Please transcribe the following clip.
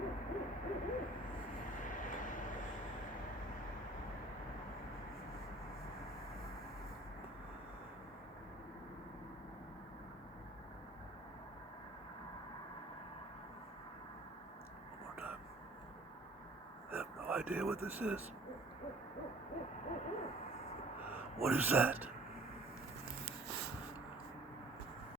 One more time. I have no idea what this is. What is that?